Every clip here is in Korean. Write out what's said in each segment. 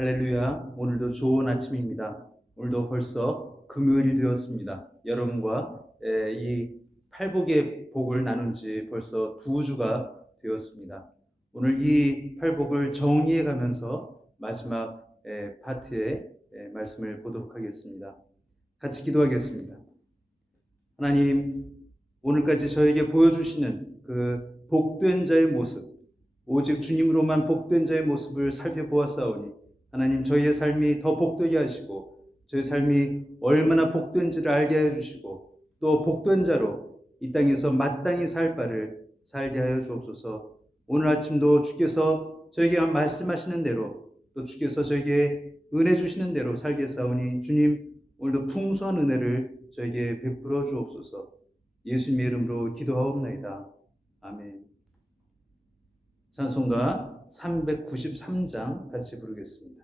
할렐루야. 오늘도 좋은 아침입니다. 오늘도 벌써 금요일이 되었습니다. 여러분과 이 팔복의 복을 나눈 지 벌써 2주가 되었습니다. 오늘 이 팔복을 정리해 가면서 마지막 파트의 말씀을 보도록 하겠습니다. 같이 기도하겠습니다. 하나님, 오늘까지 저에게 보여주시는 그 복된 자의 모습, 오직 주님으로만 복된 자의 모습을 살펴보았사오니 하나님, 저희의 삶이 더 복되게 하시고 저희 삶이 얼마나 복된지를 알게 해주시고 또 복된 자로 이 땅에서 마땅히 살 바를 살게 하여 주옵소서. 오늘 아침도 주께서 저에게 말씀하시는 대로 또 주께서 저에게 은혜 주시는 대로 살겠사오니 주님, 오늘도 풍성한 은혜를 저에게 베풀어 주옵소서. 예수님의 이름으로 기도하옵나이다. 아멘. 찬송가 393장 같이 부르겠습니다.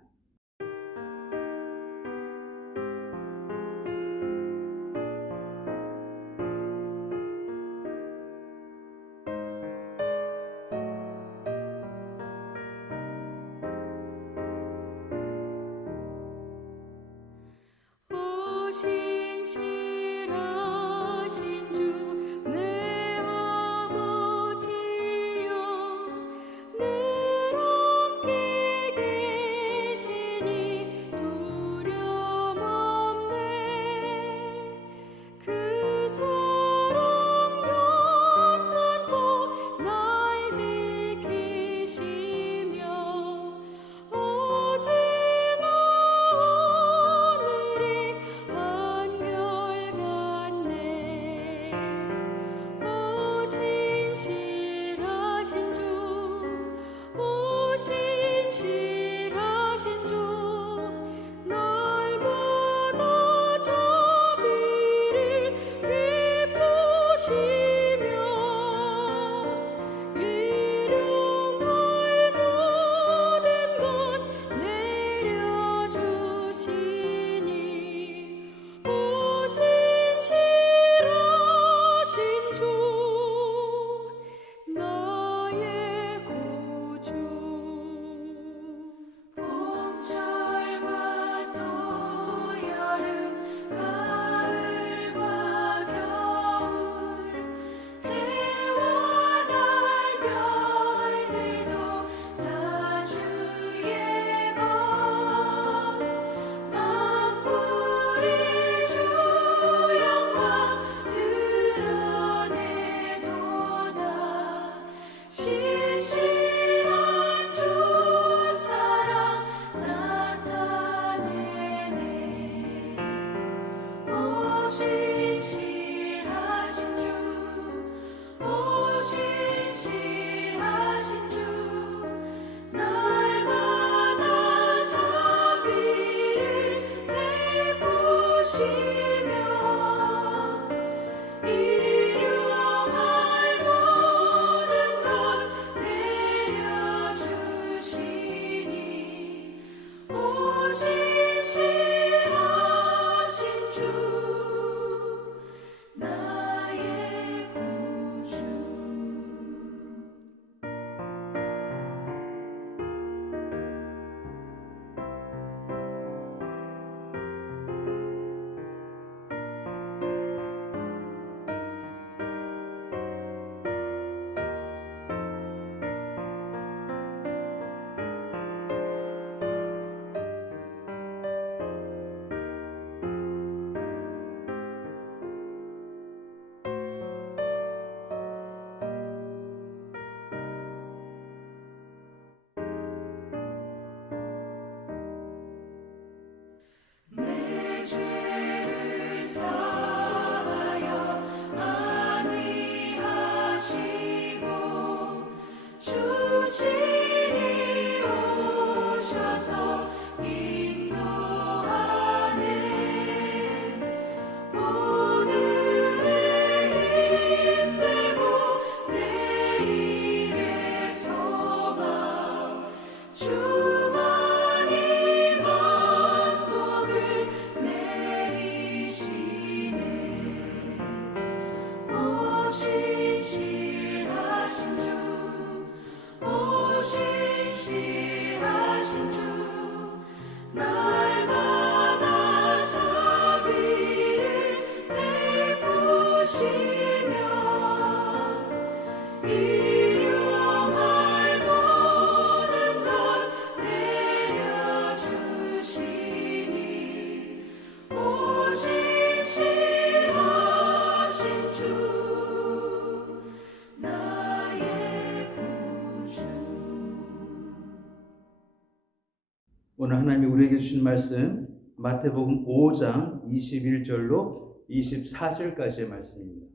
오늘 하나님이 우리에게 주신 말씀 마태복음 5장 21절로 24절까지의 말씀입니다.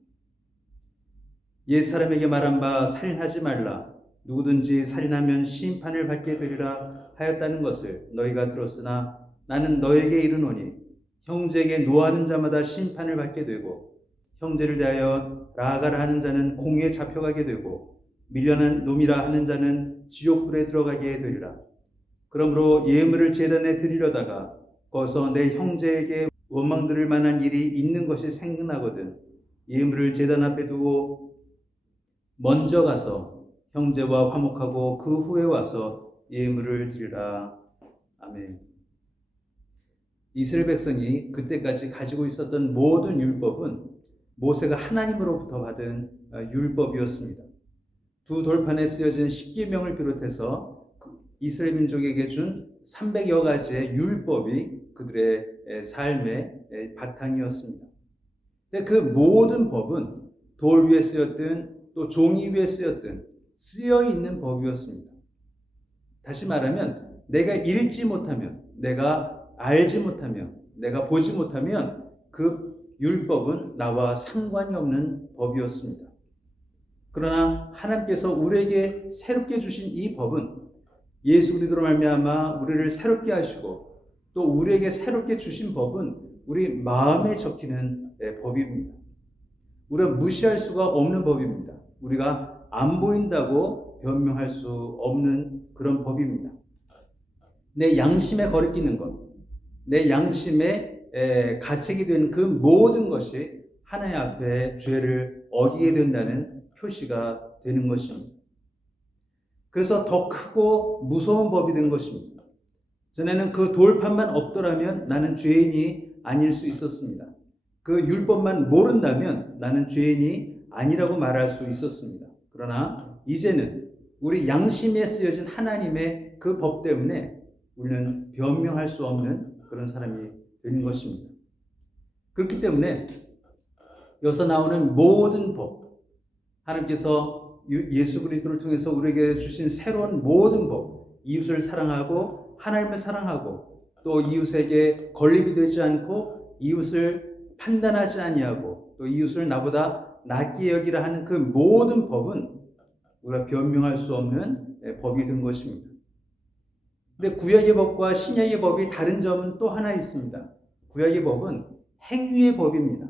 옛 사람에게 말한 바 살인하지 말라. 누구든지 살인하면 심판을 받게 되리라 하였다는 것을 너희가 들었으나 나는 너에게 이르노니 형제에게 노하는 자마다 심판을 받게 되고 형제를 대하여 라가라 하는 자는 공에 잡혀가게 되고 밀려난 놈이라 하는 자는 지옥불에 들어가게 되리라. 그러므로 예물을 제단에 드리려다가 거기서 내 형제에게 원망 들을 만한 일이 있는 것이 생각나거든 예물을 제단 앞에 두고 먼저 가서 형제와 화목하고 그 후에 와서 예물을 드리라. 아멘. 이스라엘 백성이 그때까지 가지고 있었던 모든 율법은 모세가 하나님으로부터 받은 율법이었습니다. 두 돌판에 쓰여진 십계명을 비롯해서 이스라엘 민족에게 준 300여 가지의 율법이 그들의 삶의 바탕이었습니다. 근데 그 모든 법은 돌 위에 쓰였든 또 종이 위에 쓰였든 쓰여 있는 법이었습니다. 다시 말하면 내가 읽지 못하면, 내가 알지 못하면, 내가 보지 못하면 그 율법은 나와 상관이 없는 법이었습니다. 그러나 하나님께서 우리에게 새롭게 주신 이 법은 예수 그리스도로 말미암아 우리를 새롭게 하시고 또 우리에게 새롭게 주신 법은 우리 마음에 적히는 법입니다. 우리가 무시할 수가 없는 법입니다. 우리가 안 보인다고 변명할 수 없는 그런 법입니다. 내 양심에 거리끼는 것, 내 양심에 가책이 된 그 모든 것이 하나님 앞에 죄를 어기게 된다는 표시가 되는 것입니다. 그래서 더 크고 무서운 법이 된 것입니다. 전에는 그 돌판만 없더라면 나는 죄인이 아닐 수 있었습니다. 그 율법만 모른다면 나는 죄인이 아니라고 말할 수 있었습니다. 그러나 이제는 우리 양심에 쓰여진 하나님의 그 법 때문에 우리는 변명할 수 없는 그런 사람이 된 것입니다. 그렇기 때문에 여기서 나오는 모든 법, 하나님께서 예수 그리스도를 통해서 우리에게 주신 새로운 모든 법, 이웃을 사랑하고 하나님을 사랑하고 또 이웃에게 건립이 되지 않고 이웃을 판단하지 아니하고 또 이웃을 나보다 낫게 여기라 하는 그 모든 법은 우리가 변명할 수 없는 법이 된 것입니다. 근데 구약의 법과 신약의 법이 다른 점은 또 하나 있습니다. 구약의 법은 행위의 법입니다.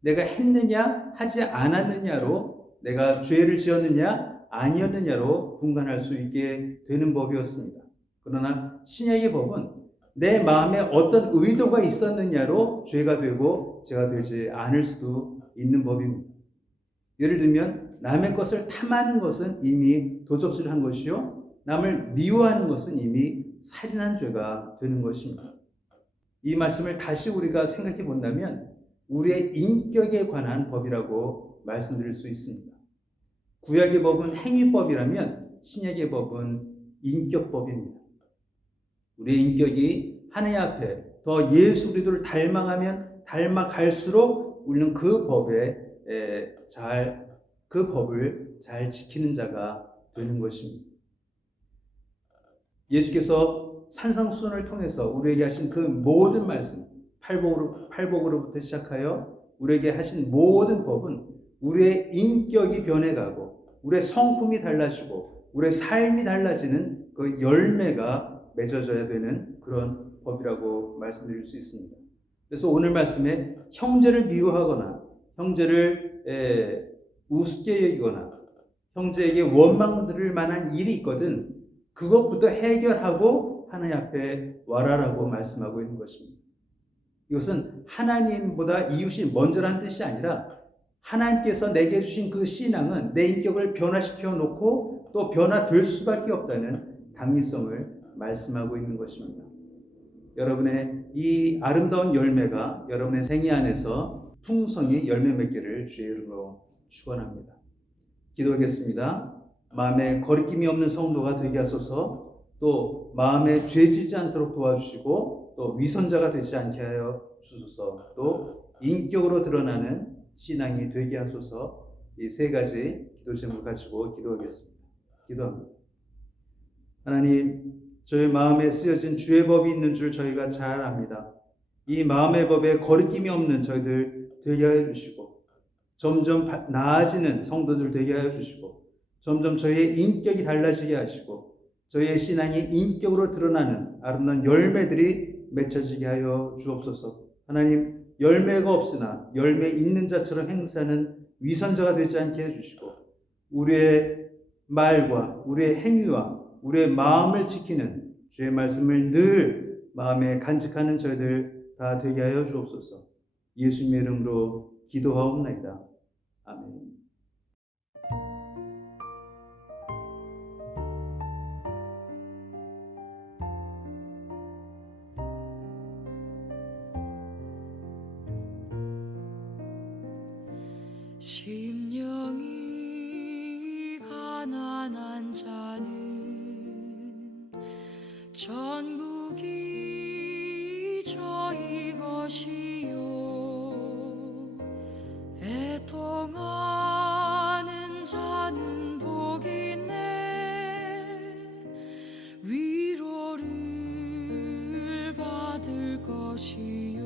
내가 했느냐 하지 않았느냐로 내가 죄를 지었느냐 아니었느냐로 분간할 수 있게 되는 법이었습니다. 그러나 신약의 법은 내 마음에 어떤 의도가 있었느냐로 죄가 되고 죄가 되지 않을 수도 있는 법입니다. 예를 들면 남의 것을 탐하는 것은 이미 도적질한 것이요 남을 미워하는 것은 이미 살인한 죄가 되는 것입니다. 이 말씀을 다시 우리가 생각해 본다면 우리의 인격에 관한 법이라고 말씀드릴 수 있습니다. 구약의 법은 행위법이라면 신약의 법은 인격법입니다. 우리의 인격이 하나님 앞에 더 예수 그리스도를 닮아가면 닮아갈수록 우리는 그 법을 잘 지키는 자가 되는 것입니다. 예수께서 산상수훈을 통해서 우리에게 하신 그 모든 말씀, 팔복으로부터 시작하여 우리에게 하신 모든 법은 우리의 인격이 변해가고 우리의 성품이 달라지고 우리의 삶이 달라지는 그 열매가 맺어져야 되는 그런 법이라고 말씀드릴 수 있습니다. 그래서 오늘 말씀에 형제를 미워하거나 형제를 우습게 여기거나 형제에게 원망 들을 만한 일이 있거든 그것부터 해결하고 하나님 앞에 와라라고 말씀하고 있는 것입니다. 이것은 하나님보다 이웃이 먼저라는 뜻이 아니라 하나님께서 내게 주신 그 신앙은 내 인격을 변화시켜 놓고 또 변화될 수밖에 없다는 당위성을 말씀하고 있는 것입니다. 여러분의 이 아름다운 열매가 여러분의 생애 안에서 풍성히 열매 맺기를 주의 이름으로 축원합니다. 기도하겠습니다. 마음에 거리낌이 없는 성도가 되게 하소서. 또 마음에 죄지지 않도록 도와주시고 또 위선자가 되지 않게 하여 주소서. 또 인격으로 드러나는 신앙이 되게 하소서. 이 세 가지 기도 제목을 가지고 기도하겠습니다. 기도합니다. 하나님, 저희 마음에 쓰여진 주의 법이 있는 줄 저희가 잘 압니다. 이 마음의 법에 거리낌이 없는 저희들 되게 하여 주시고, 점점 나아지는 성도들 되게 하여 주시고, 점점 저희의 인격이 달라지게 하시고, 저희의 신앙이 인격으로 드러나는 아름다운 열매들이 맺혀지게 하여 주옵소서. 하나님, 열매가 없으나 열매 있는 자처럼 행사하는 위선자가 되지 않게 해주시고, 우리의 말과 우리의 행위와 우리의 마음을 지키는 주의 말씀을 늘 마음에 간직하는 저희들 다 되게 하여 주옵소서. 예수님의 이름으로 기도하옵나이다. 아멘. 심령이 가난한 자는 전국이 저희 것이요, 애통하는 자는 복이네. 위로를 받을 것이요,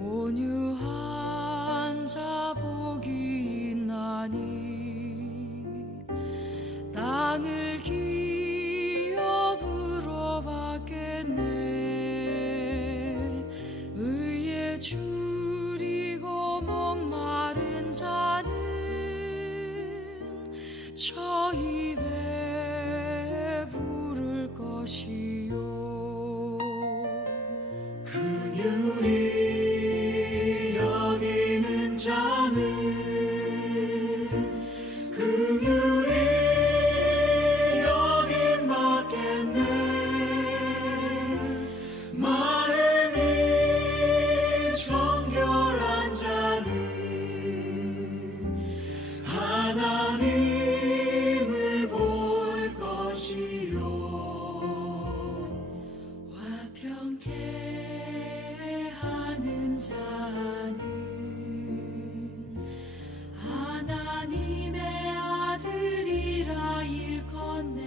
온유한 자 복이 있나니. 땅을 기업으로 받겠네. 의에 줄이고 목마른 자는 저 입에 부를 것이요, 긍휼히 여기는 자는 긍휼히 여김 받겠네. 마음이 정결한 자는 하나님을 볼 것이요, 화평케 하는 자는 하나님의 아들이라 일컫네.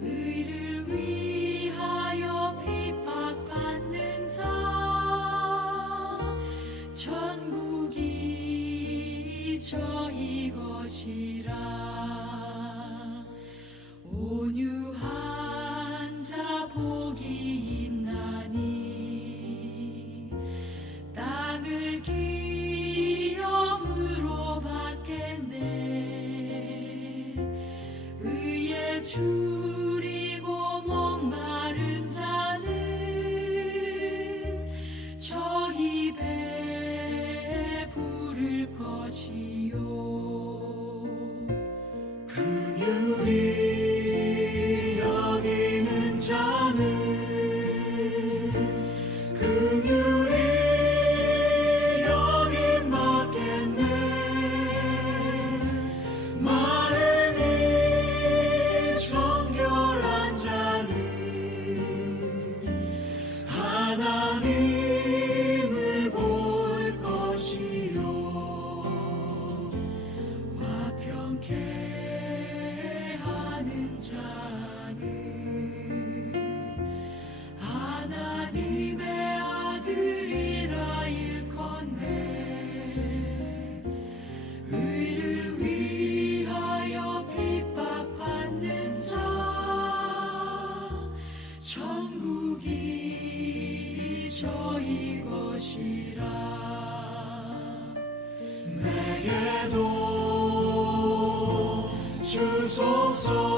의를 위하여 핍박받는 자 천국이 저희 것이라. 온유한 자 복이 있나니. 땅을 기업으로 받겠네. 의에 줄이고 목마른 자는 저 입에 부를 것이요, 긍휼히 여기는 자는 긍휼히 여김 받겠네. 마음이 정결한 자는 하나님을 볼 것이요, 화평케 하는 자는 하나님의 아들이라 일컫네. 의를 위하여 핍박받는 자 천국이 저희 것이라. 내게도 주소서.